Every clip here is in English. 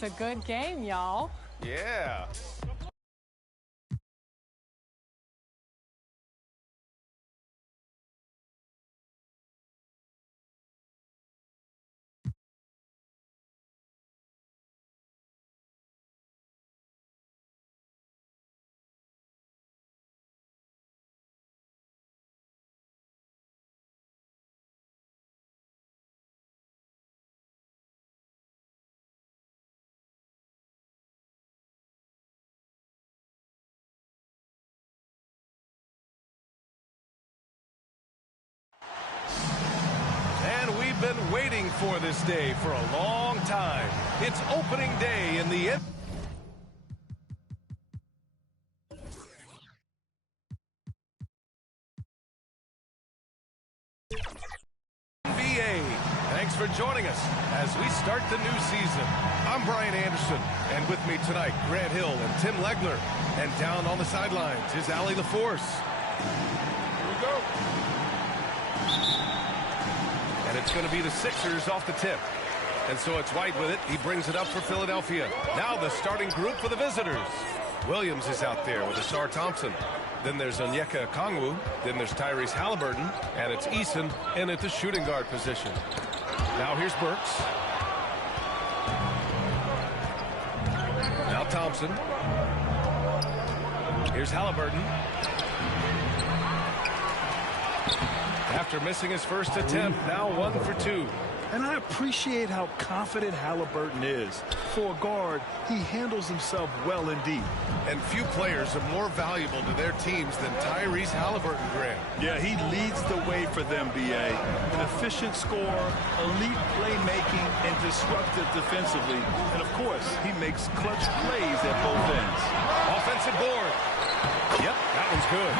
was a good game, y'all. Yeah. Been waiting for this day for a long time. It's opening day in the NBA. Thanks for joining us as we start the new season. I'm Brian Anderson, and with me tonight, Grant Hill and Tim Legler. And down on the sidelines is Allie LaForce. Here we go. And it's going to be the Sixers off the tip. And so it's White with it. He brings it up for Philadelphia. Now the starting group for the visitors. Williams is out there with Asar Thompson. Then there's Onyeka Okongwu. Then there's Tyrese Halliburton. And it's Eason in at the shooting guard position. Now here's Burks. Now Thompson. Here's Halliburton. After missing his first attempt, now 1 for 2. And I appreciate how confident Halliburton is. For a guard, he handles himself well indeed. And few players are more valuable to their teams than Tyrese Halliburton, Grant. Yeah, he leads the way for them, B.A. An efficient scorer, elite playmaking, and disruptive defensively. And, of course, he makes clutch plays at both ends. Offensive board. Yep, that one's good.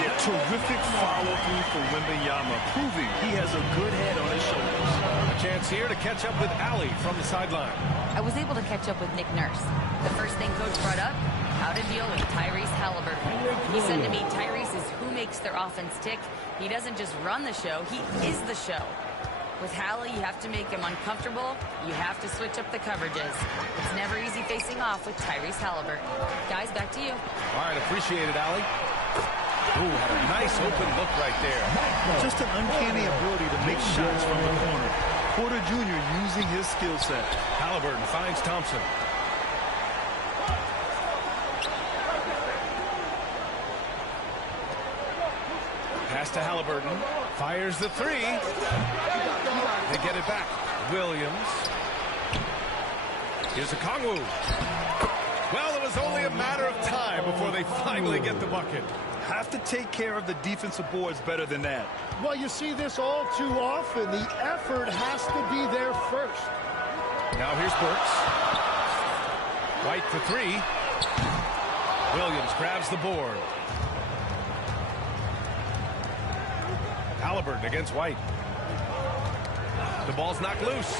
Yeah, terrific follow-through for Wembanyama, proving he has a good head on his shoulders. A chance here to catch up with Allie from the sideline. I was able to catch up with Nick Nurse. The first thing Coach brought up, how to deal with Tyrese Halliburton. He said to me, Tyrese is who makes their offense tick. He doesn't just run the show, he is the show. With Hallie, you have to make him uncomfortable. You have to switch up the coverages. It's never easy facing off with Tyrese Halliburton. Guys, back to you. All right, appreciate it, Allie. Ooh, had a nice open look right there. Just an uncanny ability to make shots from the corner. Porter Jr. using his skill set. Halliburton finds Thompson. Pass to Halliburton. Fires the three. They get it back. Williams. Here's Okongwu. Well, it was only a matter of time before they finally get the bucket. Have to take care of the defensive boards better than that. Well, you see this all too often. The effort has to be there first. Now here's Burks. White for three. Williams grabs the board. Halliburton against White. The ball's knocked loose.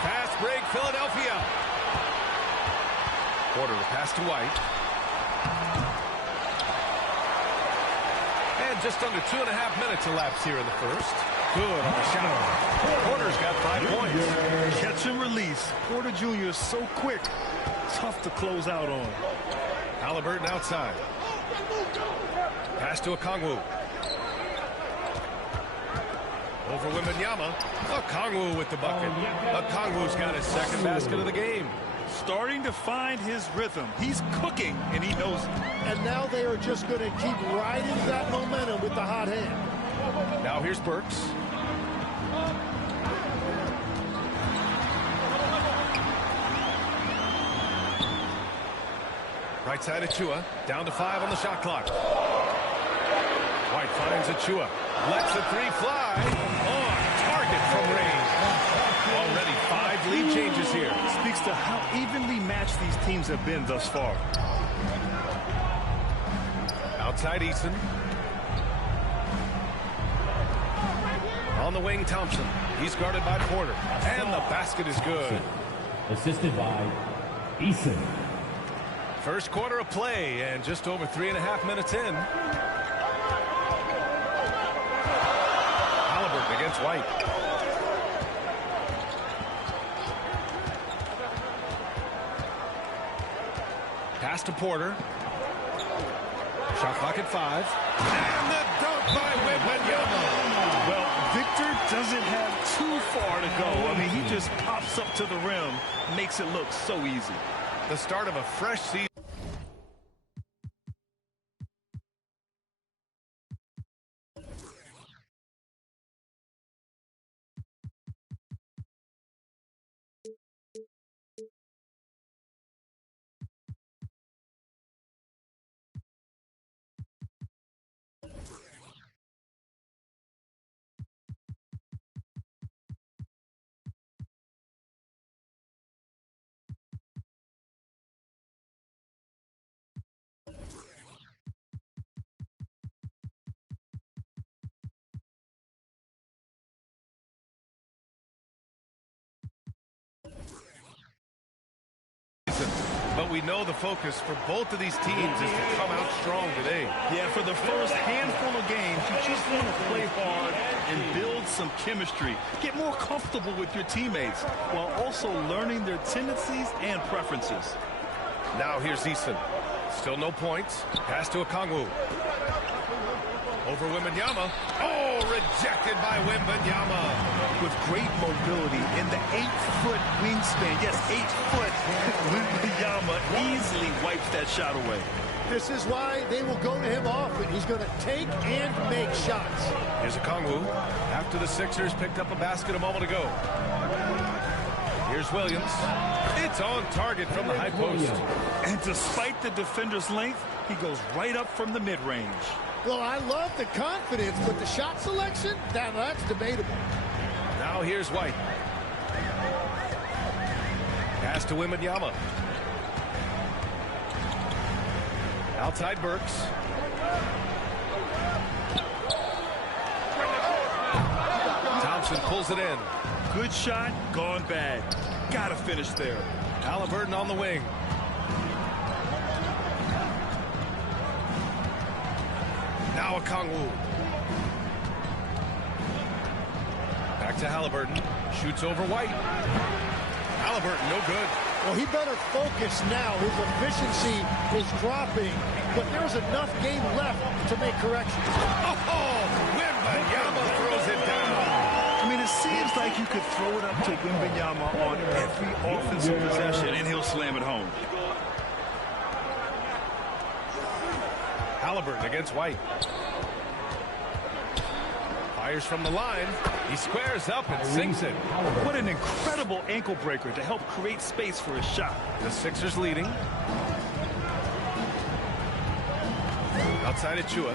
Fast break, Philadelphia. Porter to pass to White. And just under 2.5 minutes elapsed here in the first. Good on the shot. Porter's got 5 points. Catch and release. Porter Jr. is so quick. Tough to close out on. Halliburton outside. Pass to Okongwu. Over Wembanyama. Okongwu with the bucket. Okongwu's got his second basket of the game. Starting to find his rhythm. He's cooking, and he knows it. And now they are just going to keep riding that momentum with the hot hand. Now here's Burks. Right side Achua. Down to 5 on the shot clock. White finds Achua. Lets the three fly. On target from range. Already 5 lead changes here. Speaks to how evenly matched these teams have been thus far. Outside Eason. On the wing, Thompson. He's guarded by Porter. And the basket is good. Assisted by Eason. First quarter of play and just over 3.5 minutes in. Halliburton against White. Pass to Porter. Shot clock at 5. And the dunk by Wembanyama. Well, Victor doesn't have too far to go. I mean, he just pops up to the rim, makes it look so easy. The start of a fresh season. But we know the focus for both of these teams is to come out strong today. Yeah, for the first handful of games, you just want to play hard and build some chemistry. Get more comfortable with your teammates while also learning their tendencies and preferences. Now here's Eason. Still no points. Pass to Okongwu. Over Wembanyama. Oh, rejected by Wembanyama. With great mobility in the 8-foot wingspan. Yes, 8 foot. Wembanyama easily wipes that shot away. This is why they will go to him often. He's going to take and make shots. Here's Okongwu. After the Sixers picked up a basket a moment ago. Here's Williams. It's on target from the high post. And despite the defender's length, he goes right up from the mid-range. Well, I love the confidence, but the shot selection, that's debatable. Now here's White. Pass to Wembanyama. Outside Burks. Thompson pulls it in. Good shot, gone bad. Gotta finish there. Halliburton on the wing. Now Okongwu. Back to Halliburton. Shoots over White. Halliburton, no good. Well, he better focus now. His efficiency is dropping, but there's enough game left to make corrections. Oh, Wembanyama throws it down. I mean, it seems like you could throw it up to Wembanyama on every offensive possession, and he'll slam it home. Halliburton against White. Fires from the line. He squares up and sinks it. What an incredible ankle breaker to help create space for a shot. The Sixers leading. Outside Achua.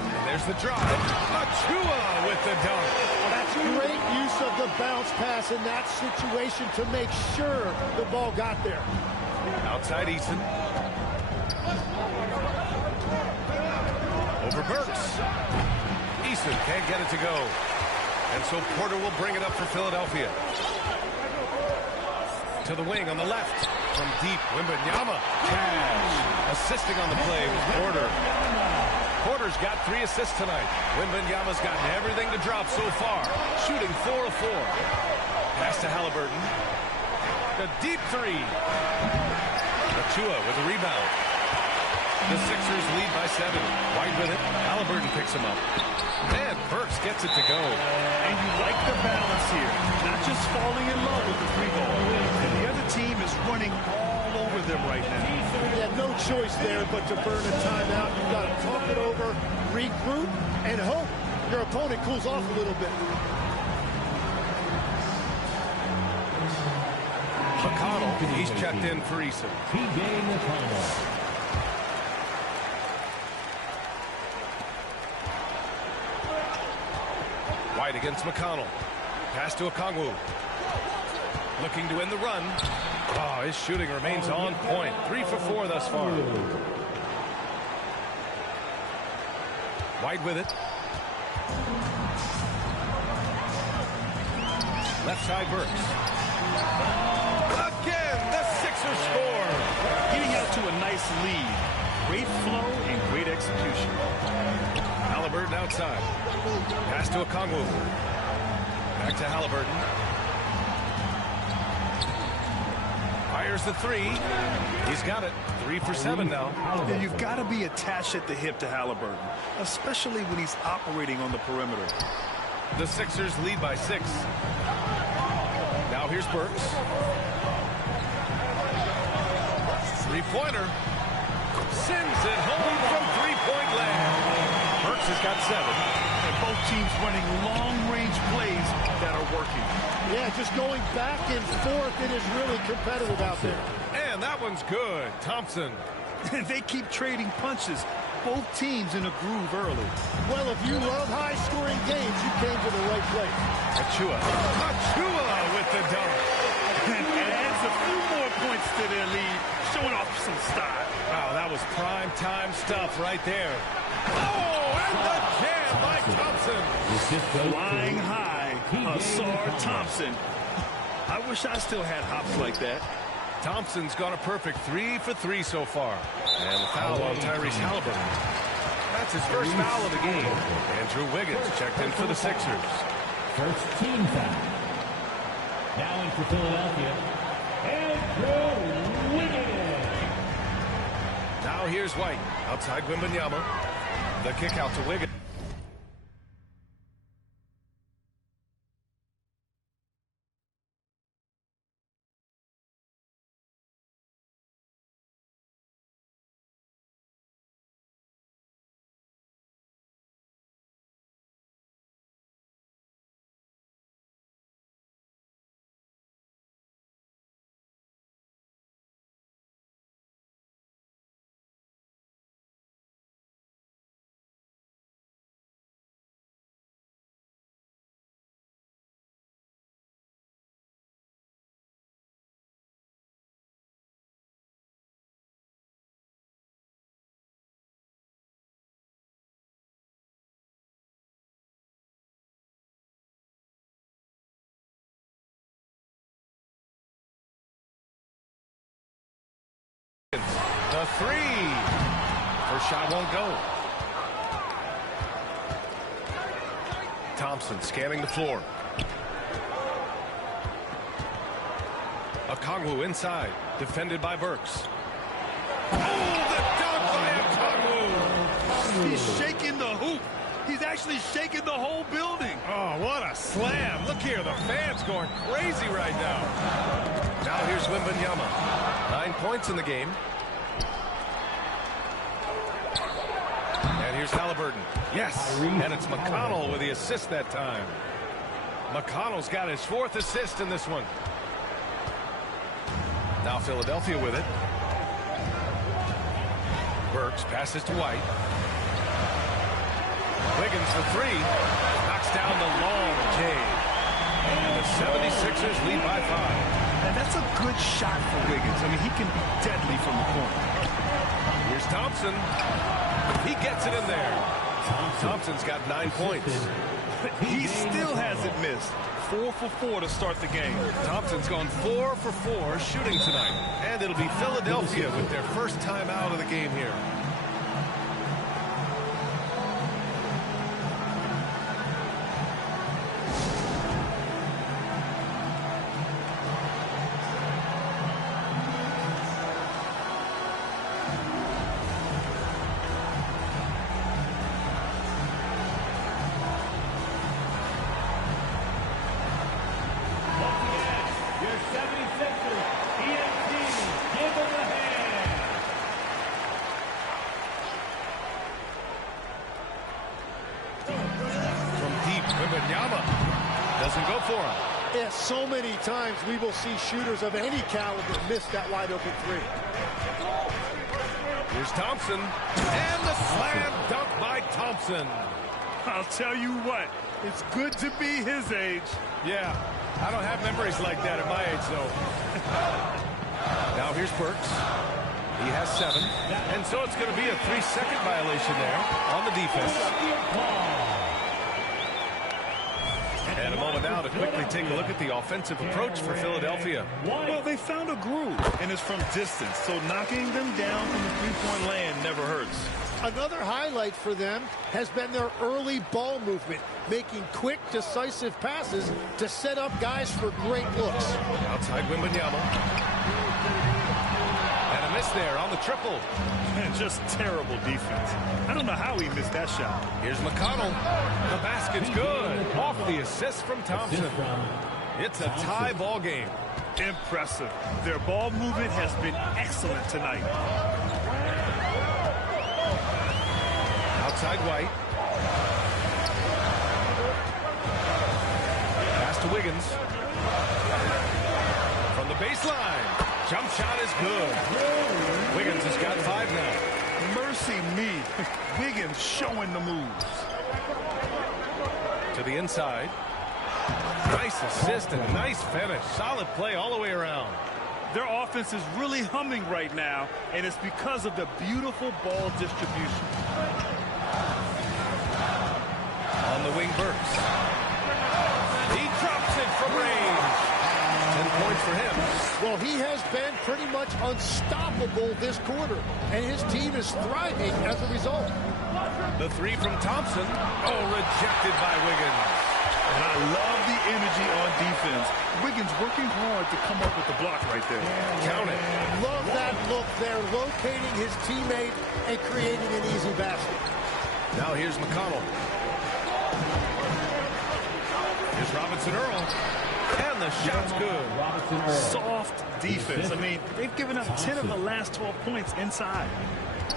And there's the drive. Achua with the dunk. That's great use of the bounce pass in that situation to make sure the ball got there. Outside Eason. Over Burks. Eason can't get it to go. And so Porter will bring it up for Philadelphia. To the wing on the left. From deep, Wembanyama. Cash. Assisting on the play was Porter. Porter's got 3 assists tonight. Wembanyama's gotten everything to drop so far. Shooting 4 of 4. Pass to Halliburton. The deep 3. Achua with a rebound. The Sixers lead by 7. White with it. Halliburton picks him up. And Burks gets it to go. And you like the balance here. Not just falling in love with the 3-ball. And the other team is running all over them right now. Yeah, no choice there but to burn a timeout. You've got to talk it over, regroup, and hope your opponent cools off a little bit. McConnell, he's checked in for Eason. White against McConnell. Pass to Okongwu. Looking to end the run. Oh, his shooting remains on point. 3 for 4 thus far. White with it. Left side Burks. Again, the Sixers score. Getting out to a nice lead. Great flow and great execution. Halliburton outside. Pass to Okongwu. Back to Halliburton. Fires the three. He's got it. 3 for 7 now. Yeah, you've got to be attached at the hip to Halliburton, especially when he's operating on the perimeter. The Sixers lead by 6. Now here's Burks. Three-pointer. Sends it home from three-point land. Burks has got 7. And both teams running long-range plays that are working. Yeah, just going back and forth. It is really competitive out there. And that one's good. Thompson. They keep trading punches. Both teams in a groove early. Well, if you love high-scoring games, you came to the right place. Achua. Achua with the dunk. And adds a few more points to their lead, showing off some style. Wow, that was prime time stuff right there. Oh, and the jam by Thompson. Flying high, Asar Thompson. I wish I still had hops like that. Thompson's got a perfect 3 for 3 so far. And the foul on Tyrese Halliburton. That's his first foul of the game. Andrew Wiggins checked in for the Sixers. First team foul. Now in for Philadelphia, Andrew Wiggins. Now here's White outside Wembanyama. The kick out to Wiggins. The 3. First shot won't go. Thompson scanning the floor. Okongwu inside, defended by Burks. Oh, the dunk by Okongwu! He's shaking the hoop. He's actually shaking the whole building. Oh, what a slam. Look here, the fans going crazy right now. Now here's Wembanyama. 9 points in the game. And here's Halliburton. Yes, and it's McConnell with the assist that time. McConnell's got his 4th assist in this one. Now Philadelphia with it. Burks passes to White. Wiggins for 3. Knocks down the long J. And the 76ers lead by 5. And that's a good shot for Wiggins. I mean, he can be deadly from the corner. Here's Thompson. He gets it in there. Thompson's got 9 points. He still hasn't missed. 4 for 4 to start the game. Thompson's gone 4 for 4 shooting tonight. And it'll be Philadelphia with their first time out of the game here. Doesn't go for him. Yeah, so many times we will see shooters of any caliber miss that wide open 3. Here's Thompson. And the slam dunk by Thompson. I'll tell you what, it's good to be his age. Yeah, I don't have memories like that at my age, though. Now here's Burks. He has 7. And so it's going to be a 3-second violation there on the defense. And a moment now to quickly take a look at the offensive approach for Philadelphia. Well, they found a groove, and it's from distance, so knocking them down from the three-point land never hurts. Another highlight for them has been their early ball movement, making quick, decisive passes to set up guys for great looks. Outside Wembanyama. miss there on the triple. And just terrible defense. I don't know how he missed that shot. Here's McConnell. The basket's good. Off the assist from Thompson. It's a tie ball game. Impressive. Their ball movement has been excellent tonight. Outside White. Pass to Wiggins. From the baseline. Jump shot is good. Wiggins has got 5 now. Mercy me. Wiggins showing the moves. To the inside. Nice assist and nice finish. Solid play all the way around. Their offense is really humming right now, and it's because of the beautiful ball distribution. On the wing, Burks. He drops it from range. 10 points for him. Well, he has been pretty much unstoppable this quarter, and his team is thriving as a result. The 3 from Thompson. Oh, rejected by Wiggins. And I love the energy on defense. Wiggins working hard to come up with the block right there. Count it. Love that look there, locating his teammate and creating an easy basket. Now here's McConnell. Here's Robinson Earl. And the shot's good. Soft defense. I mean, they've given up 10 of the last 12 points inside.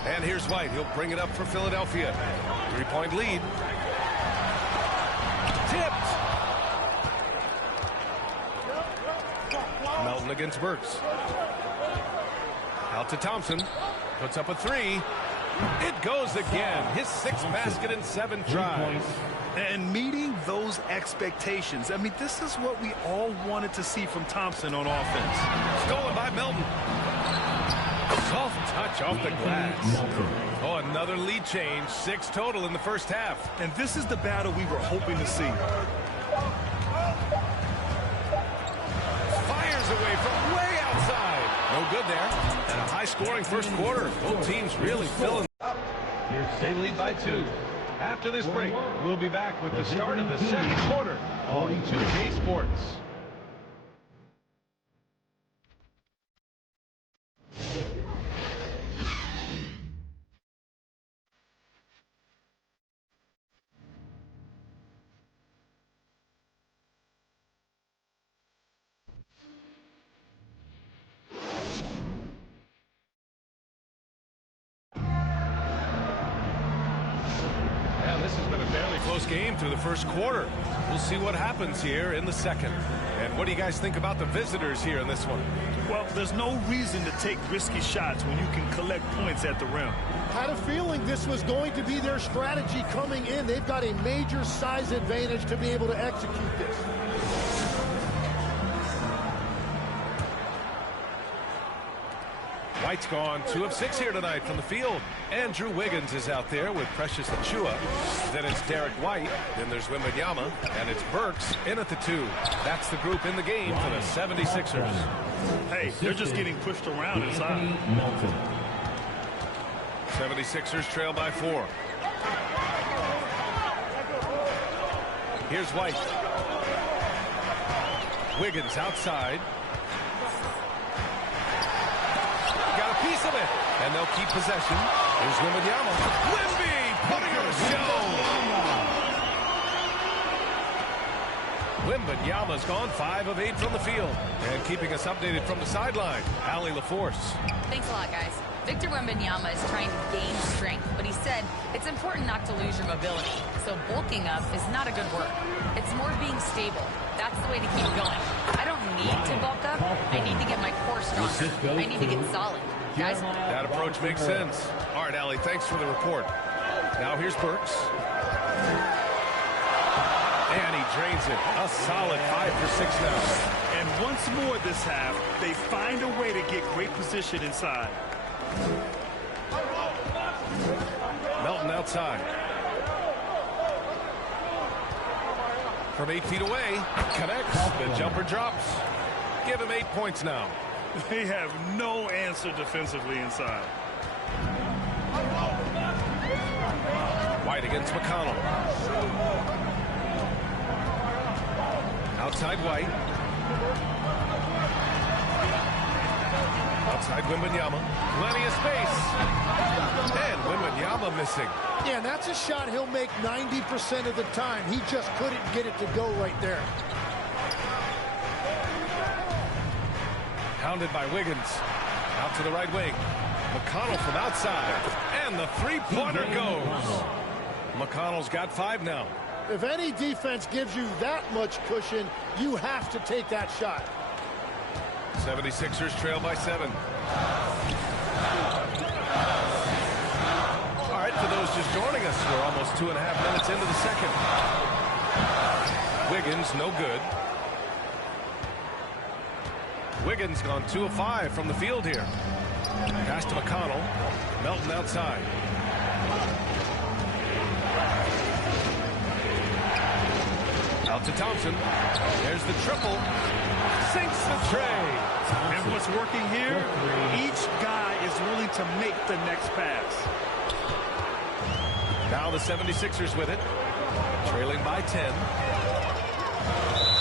And here's White. He'll bring it up for Philadelphia. 3-point lead. Tipped. Melton against Burks. Out to Thompson. Puts up a 3. It goes again. His 6th basket in 7 tries. And meeting those expectations. I mean, this is what we all wanted to see from Thompson on offense. Stolen by Melton. Soft touch off the glass. Oh, another lead change. 6 total in the first half. And this is the battle we were hoping to see. Fires away from way outside. No good there. And a high-scoring first quarter. Both teams really filling. They lead by 2. After this break, we'll be back with the start of the second quarter on 2K Sports. Game through the first quarter. We'll see what happens here in the second. And what do you guys think about the visitors here in this one? Well, there's no reason to take risky shots when you can collect points at the rim. Had a feeling this was going to be their strategy coming in. They've got a major size advantage to be able to execute this. White's gone 2 of 6 here tonight from the field. Andrew Wiggins is out there with Precious Achua. Then it's Derek White. Then there's Wembanyama. And it's Burks in at the 2. That's the group in the game for the 76ers. Hey, they're just getting pushed around inside. 76ers trail by 4. Here's White. Wiggins outside. Got a piece of it. And they'll keep possession. Here's Wembanyama. Wemby putting on a show. Wembanyama's gone 5 of 8 from the field. And keeping us updated from the sideline, Allie LaForce. Thanks a lot, guys. Victor Wembanyama is trying to gain strength, but he said it's important not to lose your mobility. So bulking up is not a good word. It's more being stable. That's the way to keep going. I don't need to bulk up. I need to get my core stronger. I need to get solid. Guys? That approach makes sense. All right, Allie, thanks for the report. Now here's Burks. And he drains it. A solid 5 for 6 now. And once more this half, they find a way to get great position inside. Melton outside. From 8 feet away, connects. The jumper drops. Give him 8 points now. They have no answer defensively inside. White against McConnell. Outside White. Outside Wembanyama. Plenty of space. And Wembanyama missing. Yeah, and that's a shot he'll make 90% of the time. He just couldn't get it to go right there. Hounded by Wiggins. Out to the right wing. McConnell from outside. And the three-pointer goes. McConnell's got 5 now. If any defense gives you that much cushion, you have to take that shot. 76ers trail by 7. All right, for those just joining us, we're almost 2.5 minutes into the second. Wiggins, no good. Wiggins gone 2 of 5 from the field here. Pass to McConnell. Melton outside. Out to Thompson. There's the triple. Sinks the tray. And what's working here, each guy is willing to make the next pass. Now the 76ers with it. Trailing by 10.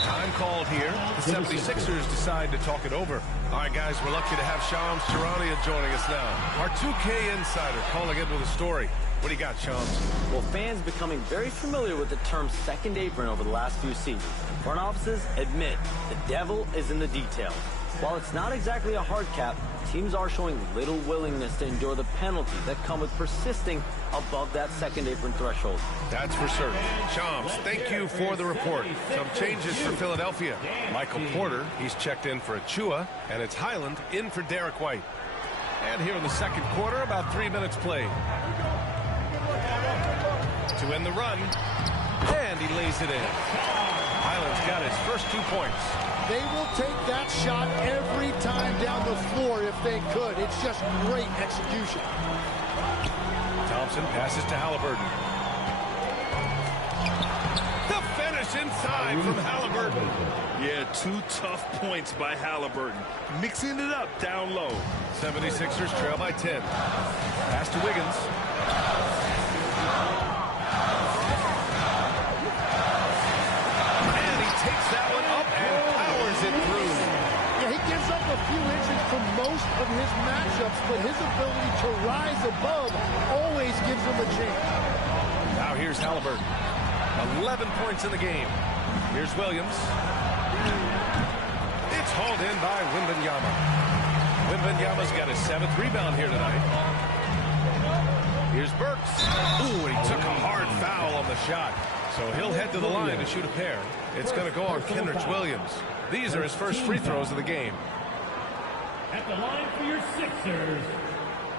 Time called here. The 76ers decide to talk it over. All right, guys, we're lucky to have Shams Charania joining us now. Our 2K insider calling in with a story. What do you got, Shams? Well, fans becoming very familiar with the term second apron over the last few seasons. Front offices admit the devil is in the details. While it's not exactly a hard cap, teams are showing little willingness to endure the penalties that come with persisting above that second apron threshold. That's for certain. Shams, thank you for the report. Some changes for Philadelphia. Michael Porter, he's checked in for Achua, and it's Highland in for Derek White. And here in the second quarter, about 3 minutes played. To end the run, and he lays it in. Highland's got his first 2 points. They will take that shot every time down the floor if they could. It's just great execution. Thompson passes to Halliburton. The finish inside from Halliburton. Yeah, 2 tough points by Halliburton. Mixing it up down low. 76ers trail by 10. Pass to Wiggins. And he takes that one up and powers it through. Yeah, he gives up a few inches from most of his matchups, but his ability to rise above always gives him a chance. Now here's Halliburton. 11 points in the game. Here's Williams. It's hauled in by Wembanyama. Wembanyama's got his 7th rebound here tonight. Here's Burks. Ooh, and he took a hard foul on the shot. So he'll head to the line to shoot a pair. It's going to go on Kenrich Williams. These are his first free throws of the game. At the line for your Sixers,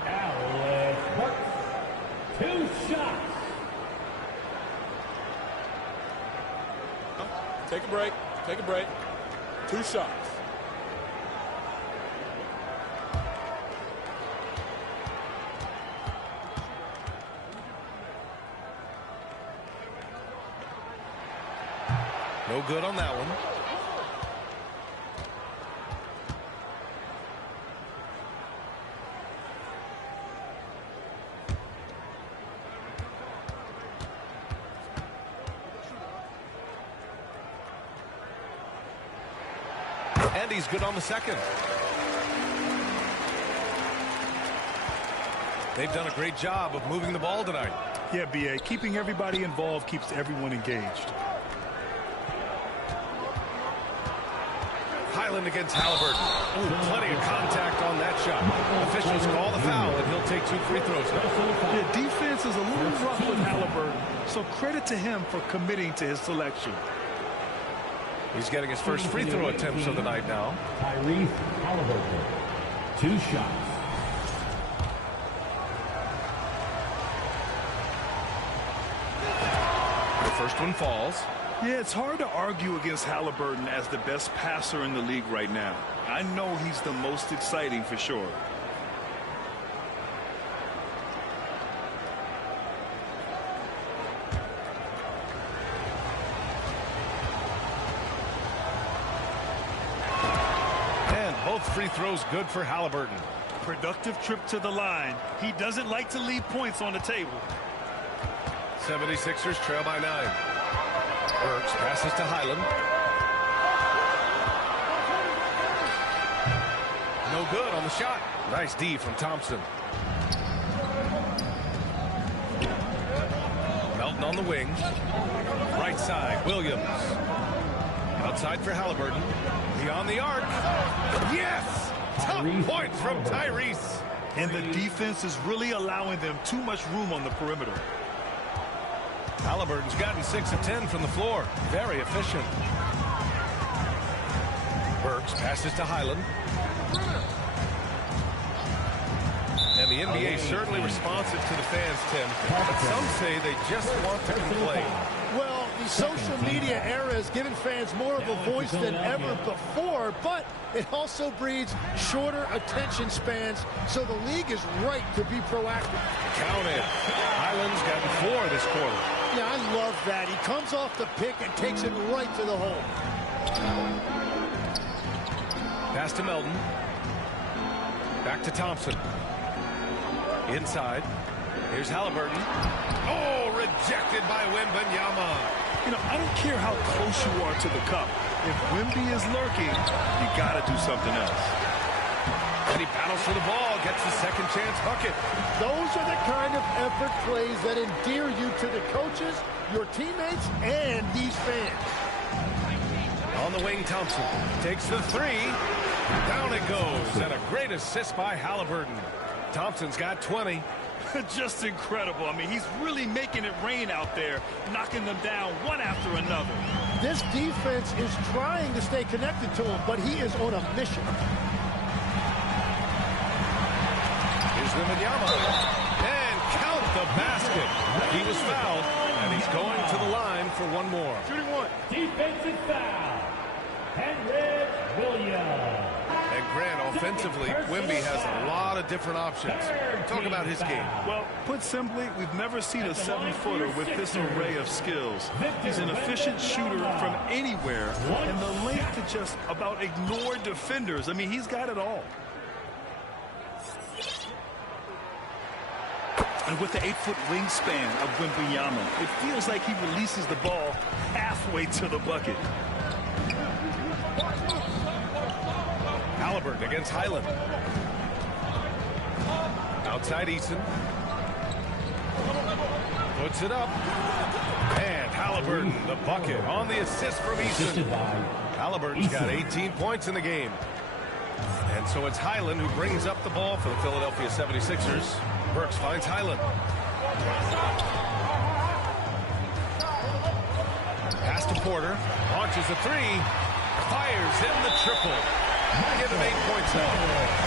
Alex Burks. 2 shots. Take a break. Take a break. 2 shots. No good on that one. And he's good on the second. They've done a great job of moving the ball tonight. Yeah, B.A., keeping everybody involved keeps everyone engaged. Highland against Halliburton. Ooh, plenty of contact on that shot. Officials call the foul, and he'll take 2 free throws now. The defense is a little rough with Halliburton, so credit to him for committing to his selection. He's getting his first free throw attempts of the night now. Tyrese Halliburton. 2 shots. The first one falls. Yeah, it's hard to argue against Halliburton as the best passer in the league right now. I know he's the most exciting for sure. And both free throws good for Halliburton. Productive trip to the line. He doesn't like to leave points on the table. 76ers trail by 9. Burks passes to Highland. no good on the shot. Nice D from Thompson. Melton on the wing. Right side, Williams. Outside for Halliburton. Beyond the arc. Yes! Tough points from Tyrese. And the defense is really allowing them too much room on the perimeter. Halliburton's gotten 6 of 10 from the floor. Very efficient. Burks passes to Highland. And the NBA certainly responsive to the fans, Tim. But some say they just want to complain. Well, the social media era has given fans more of a voice than ever before, but it also breeds shorter attention spans, so the league is right to be proactive. Counted. Highland's gotten 4 this quarter. Yeah, I love that. He comes off the pick and takes it right to the hole. Pass to Melton. Back to Thompson. Inside. Here's Halliburton. Oh, rejected by Wembanyama. You know, I don't care how close you are to the cup. If Wemby is lurking, you got to do something else. And he battles for the ball, gets the second chance bucket. Those are the kind of effort plays that endear you to the coaches, your teammates, and these fans. On the wing, Thompson takes the 3. Down it goes, and a great assist by Halliburton. Thompson's got 20. Just incredible. I mean, he's really making it rain out there, knocking them down one after another. This defense is trying to stay connected to him, but he is on a mission. Here's Wembanyama. And count the basket. He was fouled, and he's going to the line for one more. Shooting one. Defensive foul. Henry Williams. And Grant, offensively, Wemby has a lot of different options. Talk about his game. Well, put simply, we've never seen a 7-footer with this array of skills. He's an efficient shooter from anywhere, and the length to just about ignore defenders. I mean, he's got it all. And with the 8-foot wingspan of Wembanyama, it feels like he releases the ball halfway to the bucket. Halliburton against Highland. Outside Eason. Puts it up. And Halliburton, the bucket on the assist from Eason. Halliburton's got 18 points in the game. And so it's Highland who brings up the ball for the Philadelphia 76ers. Burks finds Highland. Pass to Porter. Launches a 3. Fires in the triple. Give him 8 points now.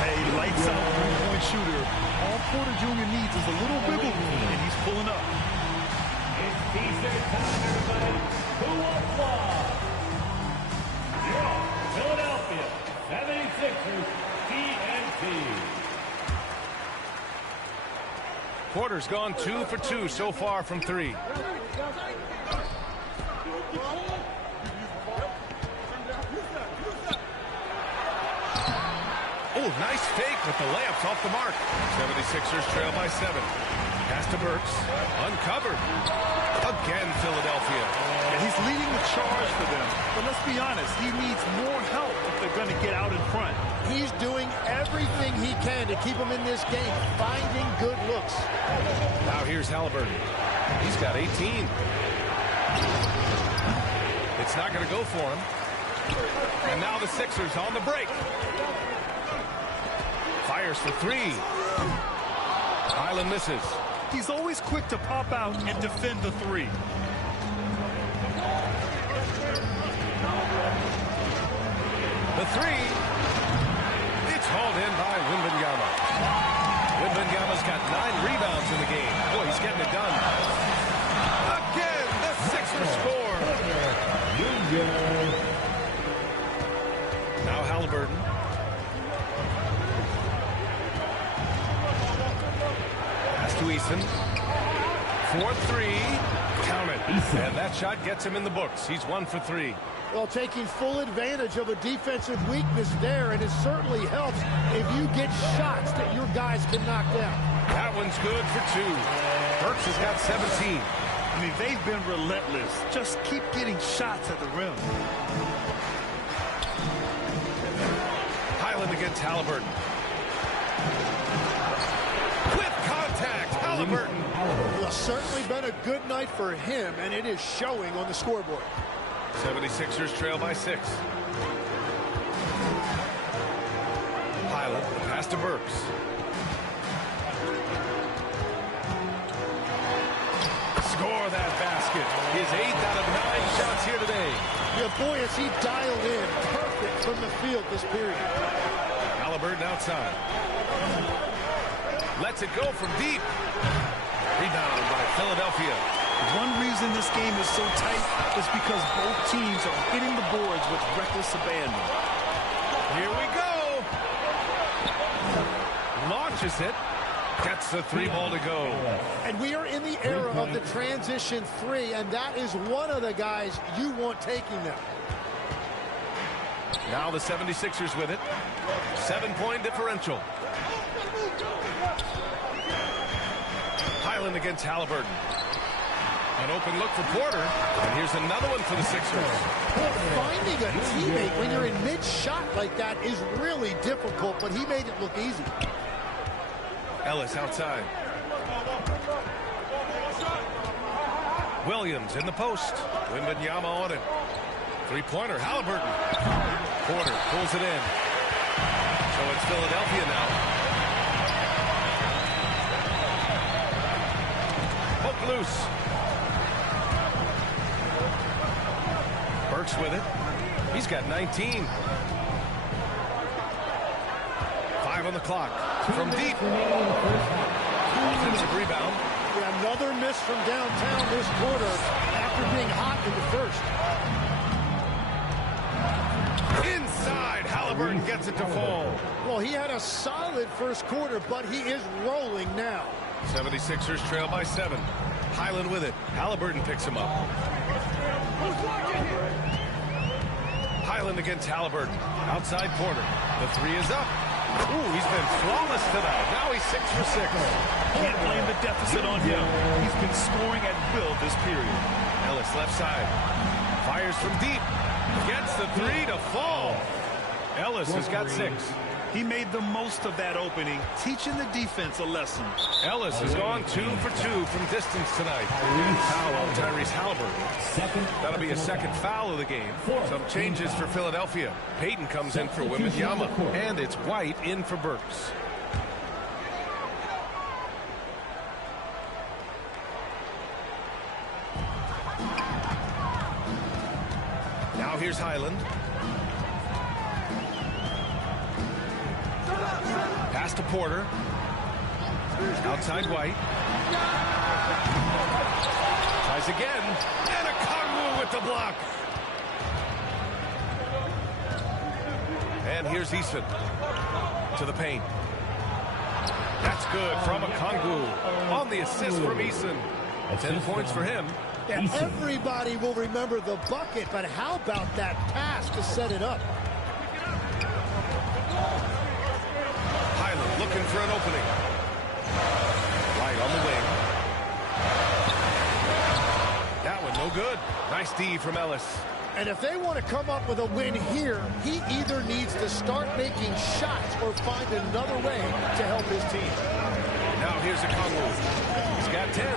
Hey, lights out three-point shooter. All Porter Jr. needs is a little wiggle room, and he's pulling up. It's T-shirt time, everybody. Who wants one? Philadelphia 76ers TNT. Porter's gone 2 for 2 so far from 3. Oh, nice fake with the layups off the mark. 76ers trail by 7. Pass to Burks. Uncovered. Again, Philadelphia. And he's leading the charge for them. But let's be honest, he needs more help if they're going to get out in front. He's doing everything he can to keep them in this game, finding good looks. Now here's Halliburton. He's got 18. It's not going to go for him. And now the Sixers on the break. Fires for 3. Highland misses. He's always quick to pop out and defend the 3. The 3. It's hauled in by Wembanyama. Wembanyama's got 9 rebounds in the game. Boy, he's getting it done. Again, the Sixers score. Now Halliburton. To Eason. 4-3. Count it. And that shot gets him in the books. He's 1 for 3. Well, taking full advantage of a defensive weakness there, and it certainly helps if you get shots that your guys can knock down. That one's good for 2. Burks has got 17. I mean, they've been relentless. Just keep getting shots at the rim. Highland against Halliburton. With contact, Halliburton. Well, certainly been a good night for him, and it is showing on the scoreboard. 76ers trail by 6. Highland, the pass to Burks. Score that basket. His 8th out of 9 shots here today. Yeah, boy, is he dialed in. Perfect from the field this period. Halliburton outside. Lets it go from deep. Rebound by Philadelphia. One reason this game is so tight is because both teams are hitting the boards with reckless abandon. Here we go. Launches it. Gets the 3 ball to go. And we are in the era of the transition 3, and that is one of the guys you want taking them. Now the 76ers with it. 7-point differential. Highland against Halliburton. An open look for Porter. And here's another one for the Sixers. Finding a teammate when you're in mid-shot like that is really difficult, but he made it look easy. Ellis outside. Williams in the post. Wembanyama on it. 3-pointer, Halliburton. Porter pulls it in. So it's Philadelphia now. Poke loose. Burks with it. He's got 19. 5 on the clock. From deep. Offensive rebound. Yeah, another miss from downtown this quarter after being hot in the first. Inside, Halliburton gets it to fall. Well, he had a solid first quarter, but he is rolling now. 76ers trail by 7. Highland with it. Halliburton picks him up. Highland against Halliburton. Outside Porter. The 3 is up. Ooh, he's been flawless tonight. Now he's 6 for 6. Can't blame the deficit on him. He's been scoring at will this period. Ellis left side. Fires from deep. Gets the 3 to fall. Ellis has got 6. He made the most of that opening, teaching the defense a lesson. Ellis has gone 2 for 2 from distance tonight. And foul on Tyrese Halliburton. That'll be a second foul of the game. Some changes for Philadelphia. Payton comes in for Wembanyama. And it's White in for Burks. Now here's Highland. Pass to Porter. Outside White. Tries again. And a Kongwu with the block. And here's Eason. To the paint. That's good from a Kongwu. On the assist from Eason. 10 points for him. Yeah, everybody will remember the bucket, but how about that pass to set it up? Looking for an opening. Right on the wing. That one no good. Nice D from Ellis. And if they want to come up with a win here, he either needs to start making shots or find another way to help his team. Now here's a Kongwu. He's got 10.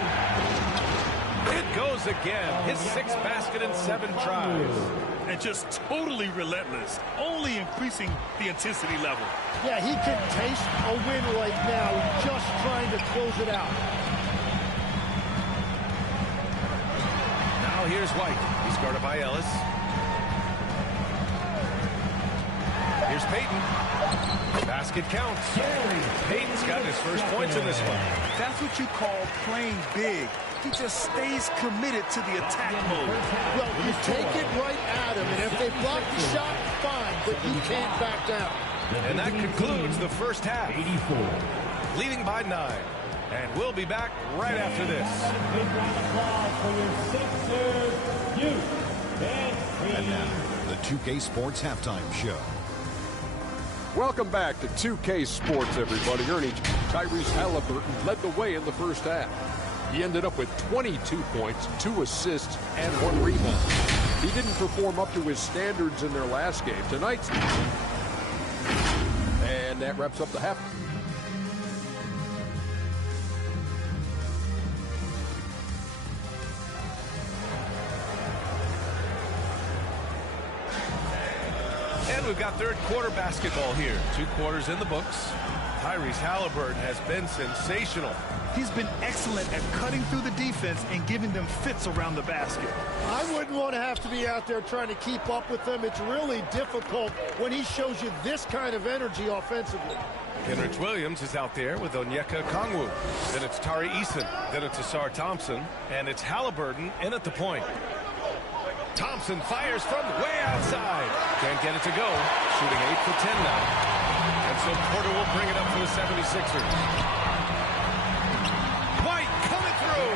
It goes again. His 6th basket in 7 tries. And just totally relentless, only increasing the intensity level. Yeah, he can taste a win right now, just trying to close it out. Now here's White. He's guarded by Ellis. Here's Payton. Basket counts. Payton's got his first points in this one. That's what you call playing big. He just stays committed to the attack mode. Well, you take it right at him, and if they block the shot, fine, but you can't back down. And that concludes the first half. 84. Leading by 9. And we'll be back right after this. Big round of applause for your Sixers youth. And now, the 2K Sports Halftime Show. Welcome back to 2K Sports, everybody. Ernie, Tyrese Halliburton led the way in the first half. He ended up with 22 points, 2 assists, and 1 rebound. He didn't perform up to his standards in their last game. Tonight's that wraps up the half. And we've got third quarter basketball here. 2 quarters in the books. Tyrese Halliburton has been sensational. He's been excellent at cutting through the defense and giving them fits around the basket. I wouldn't want to have to be out there trying to keep up with them. It's really difficult when he shows you this kind of energy offensively. Kenrich Williams is out there with Onyeka Okongwu. Then it's Tari Eason. Then it's Asar Thompson. And it's Halliburton in at the point. Thompson fires from way outside. Can't get it to go. Shooting 8 for 10 now. And so Porter will bring it up for the 76ers. White coming through.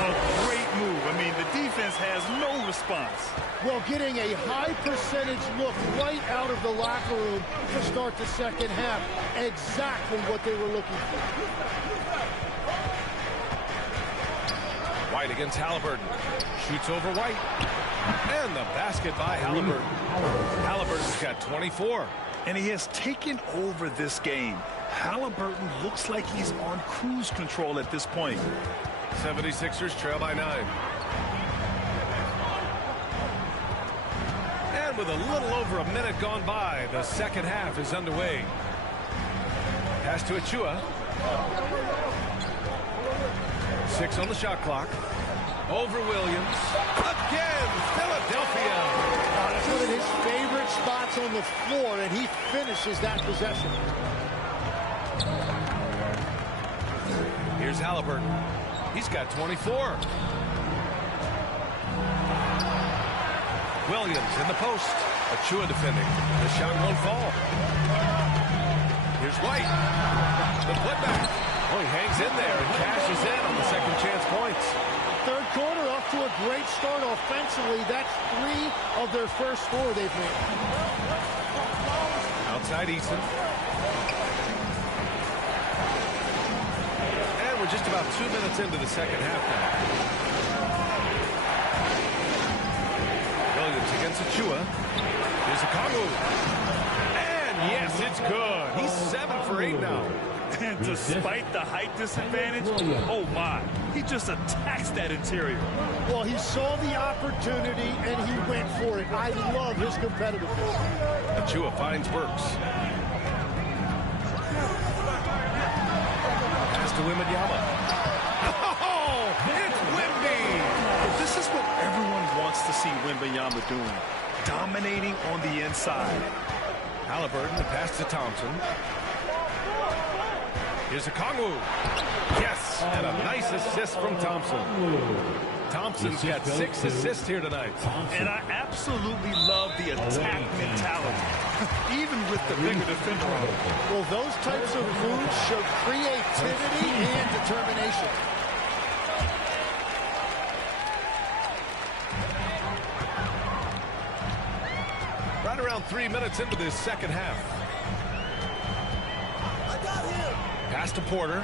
A great move. I mean, the defense has no response. Well, getting a high percentage look right out of the locker room to start the second half. Exactly what they were looking for. White against Halliburton. Shoots over White. And the basket by Halliburton. Halliburton's got 24. And he has taken over this game. Halliburton looks like he's on cruise control at this point. 76ers trail by 9. And with a little over a minute gone by, the second half is underway. Pass to Achua. 6 on the shot clock. Over Williams. Again, Philadelphia. That's one of his favorite spots on the floor, and he finishes that possession. Here's Halliburton. He's got 24. Williams in the post. Achua defending. The shot won't fall. Here's White. The putback. Oh, he hangs in there and cashes in on the second chance points. Third quarter off to a great start offensively. That's 3 of their first 4 they've made. Outside Eason. And we're just about 2 minutes into the second half now. Williams against Achua. Here's Okongwu. And yes, it's good. He's 7 for 8 now. And despite the height disadvantage, oh my, he just attacks that interior. Well, he saw the opportunity and he went for it. I love his competitiveness. Achua finds Burks. Pass to Wembanyama. Oh, it's Wemby. This is what everyone wants to see Wembanyama doing, dominating on the inside. Halliburton, the pass to Thompson. Here's Okongwu. Yes, and a nice assist from Thompson. Thompson's got 6 assists here tonight. And I absolutely love the attack mentality, even with the bigger defender on him. Well, those types of moves show creativity and determination. Right around 3 minutes into this second half. Pass to Porter.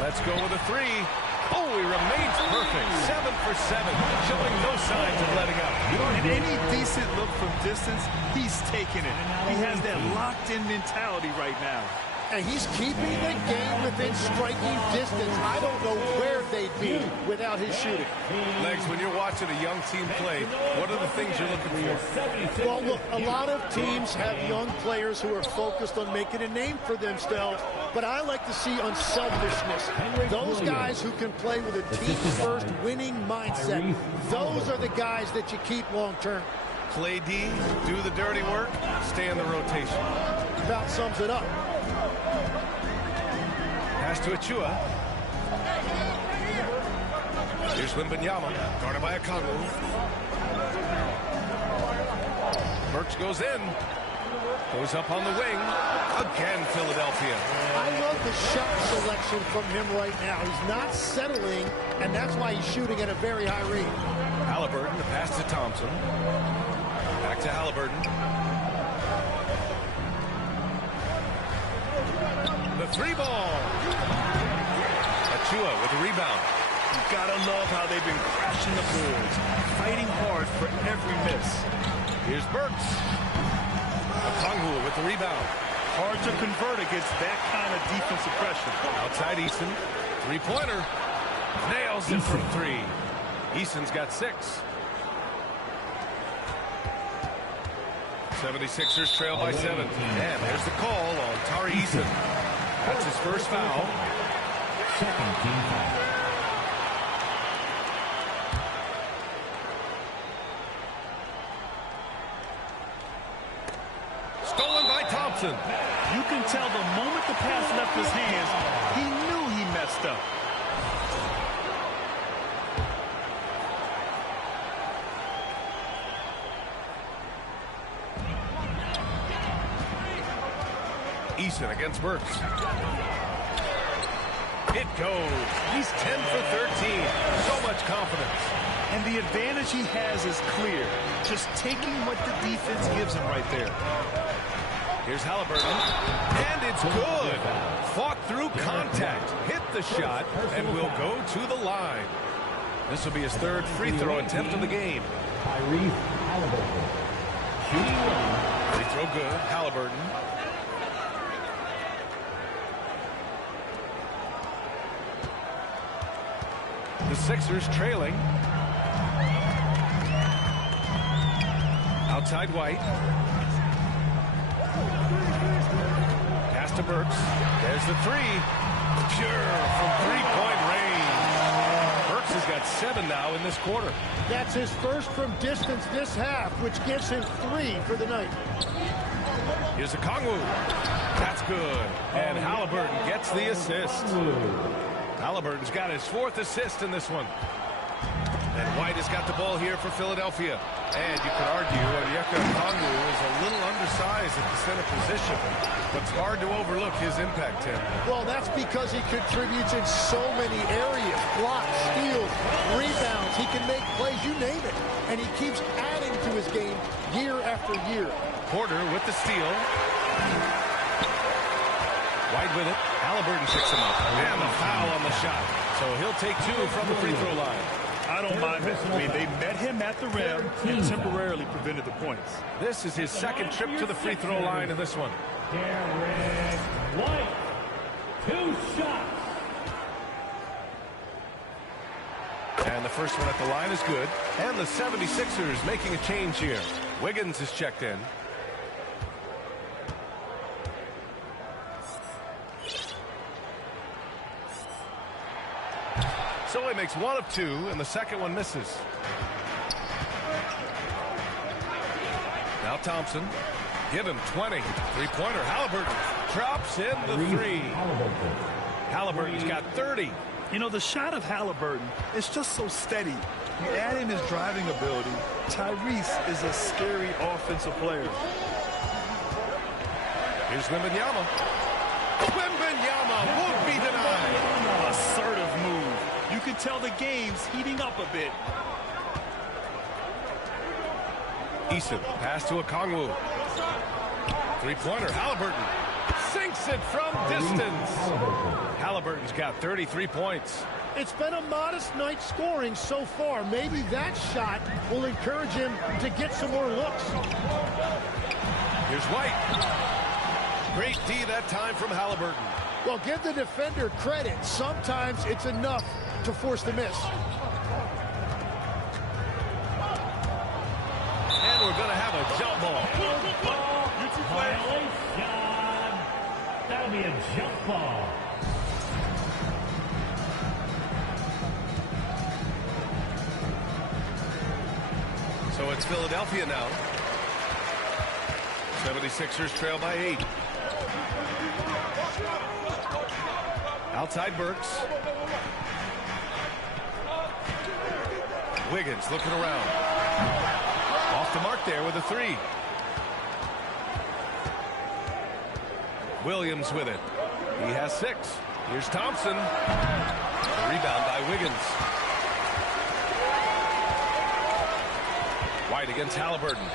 Let's go with a 3. Oh, he remains perfect. 7 for 7, showing no signs of letting up. And any decent look from distance, he's taking it. He has that locked-in mentality right now. And he's keeping the game within striking distance. I don't know where they'd be without his shooting. Legs, when you're watching a young team play, what are the things you're looking for? Well, look, a lot of teams have young players who are focused on making a name for themselves, but I like to see unselfishness. Those guys who can play with a team-first winning mindset, those are the guys that you keep long-term. Play D, do the dirty work, stay in the rotation. About sums it up. Pass to Achua. Here's Wembanyama, guarded by Okongwu. Burks goes in. Goes up on the wing. Again, Philadelphia. I love the shot selection from him right now. He's not settling, and that's why he's shooting at a very high rate. Halliburton, the pass to Thompson. Back to Halliburton. The 3 ball. Achua with the rebound. You've got to love how they've been crashing the boards, fighting hard for every miss. Here's Burks. Okongwu with the rebound. Hard to convert against that kind of defensive pressure. Outside Eason. Three-pointer. Nails it from three. Eason's got 6. 76ers trail by 7. And there's the call on Tari Eason. That's his first foul. Second team foul. Stolen by Thompson. You can tell the moment the pass left his hands, he knew he messed up. Eason against Burks. It goes. He's 10 for 13. So much confidence. And the advantage he has is clear. Just taking what the defense gives him right there. Here's Halliburton. And it's good. Fought through contact. Hit the shot and will go to the line. This will be his 3rd free throw attempt of the game. Free throw good. Halliburton. The Sixers trailing. Outside White. Pass to Burks. There's the 3. Pure from three-point range. Burks has got 7 now in this quarter. That's his first from distance this half, which gives him 3 for the night. Here's Okongwu. That's good. And Halliburton gets the assist. Halliburton's got his 4th assist in this one. And White has got the ball here for Philadelphia. And you could argue Onyeka Okongwu is a little undersized at the center position. But it's hard to overlook his impact, Tim. Well, that's because he contributes in so many areas. Blocks, steals, rebounds. He can make plays, you name it. And he keeps adding to his game year after year. Porter with the steal. White with it. Halliburton picks him up. And the foul on the shot. So he'll take 2 from the free throw line. I don't mind it. I mean, they met him at the rim and temporarily prevented the points. This is his 2nd trip to the free throw line in this one. Derek White. 2 shots. And the first one at the line is good. And the 76ers making a change here. Wiggins is checked in. So he makes 1 of 2, and the second one misses. Now Thompson. Give him 20. Three-pointer. Halliburton drops in the 3. Halliburton's got 30. You know, the shot of Halliburton is just so steady. You add in his driving ability. Tyrese is a scary offensive player. Here's Wembanyama. Wembanyama won't be denied. Assertive move. You can tell the game's heating up a bit. Eason, pass to Okongwu. Three-pointer, Halliburton. Sinks it from distance. Halliburton's got 33 points. It's been a modest night scoring so far. Maybe that shot will encourage him to get some more looks. Here's White. Great D that time from Halliburton. Well, give the defender credit. Sometimes it's enough to force the miss. And we're going to have a jump ball. Violation. That'll be a jump ball. So it's Philadelphia now. 76ers trail by 8. Outside Burks. Wiggins looking around. Off the mark there with a 3. Williams with it. He has 6. Here's Thompson. Rebound by Wiggins. White against Halliburton.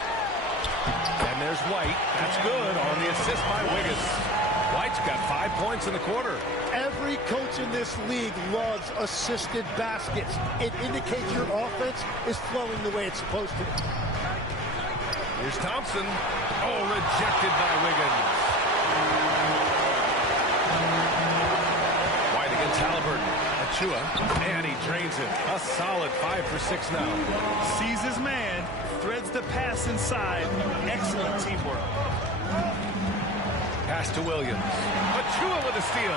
And there's White. That's good on the assist by Wiggins. White's got 5 points in the quarter. Every coach in this league loves assisted baskets. It indicates your offense is flowing the way it's supposed to. Here's Thompson. Oh, rejected by Wiggins. White against Halliburton. Achua, and he drains it. A solid 5 for 6 now. Sees his man, threads the pass inside. Excellent teamwork. Pass to Williams. Achua with a steal.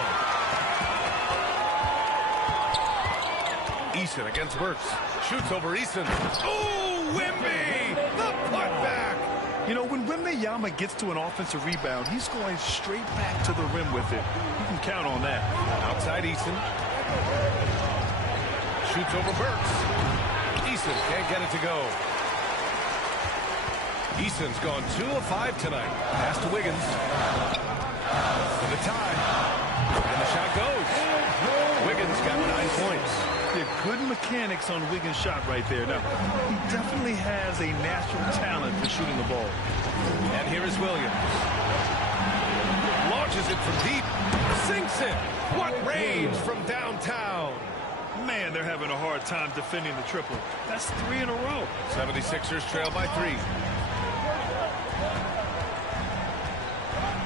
Eason against Burks. Shoots over Eason. Oh, Wemby! The putback! You know, when Wembanyama gets to an offensive rebound, he's going straight back to the rim with it. You can count on that. Outside Eason. Shoots over Burks. Eason can't get it to go. Eason's gone 2 of 5 tonight. Pass to Wiggins. For the tie. And the shot goes. Wiggins got 9 points. Yeah, good mechanics on Wiggins' shot right there. Now, he definitely has a natural talent for shooting the ball. And here is Williams. Launches it from deep. Sinks it. What range from downtown. Man, they're having a hard time defending the triple. That's 3 in a row. 76ers trail by 3.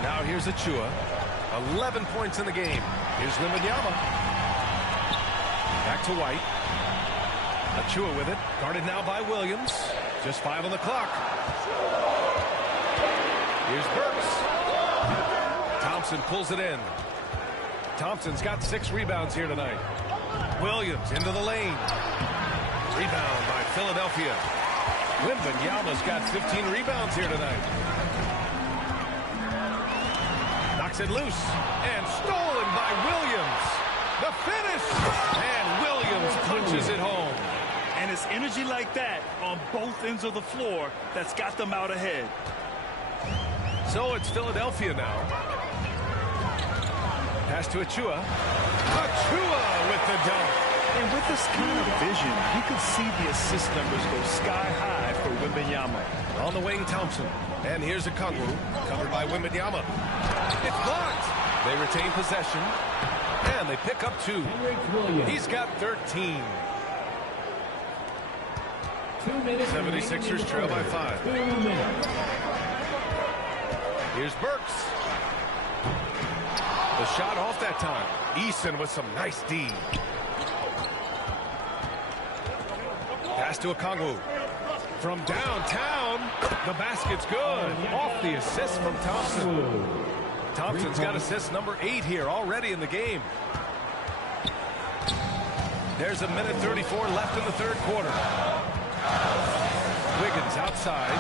Now here's Achua. 11 points in the game. Here's Wembanyama. Back to White. Achua with it. Guarded now by Williams. Just 5 on the clock. Here's Burks. Thompson pulls it in. Thompson's got 6 rebounds here tonight. Williams into the lane. Rebound by Philadelphia. Wembanyama's got 15 rebounds here tonight. Knocks it loose. And stolen by Williams. The finish! And Williams punches it home. And it's energy like that on both ends of the floor that's got them out ahead. So it's Philadelphia now. Pass to Achua. Achua with the dunk. And with this kind of vision, you can see the assist numbers go sky high for Wembanyama. On the wing, Thompson. And here's a Kongwu, covered by Wembanyama. It's blocked. They retain possession. And they pick up 2. He's got 13. 76ers trail by 5. Here's Burks. The shot off that time. Eason with some nice D. Pass to a Kongwu. From downtown, the basket's good. Off the assist from Thompson. Thompson's got assist number 8 here already in the game. There's 1:34 left in the 3rd quarter. Wiggins outside.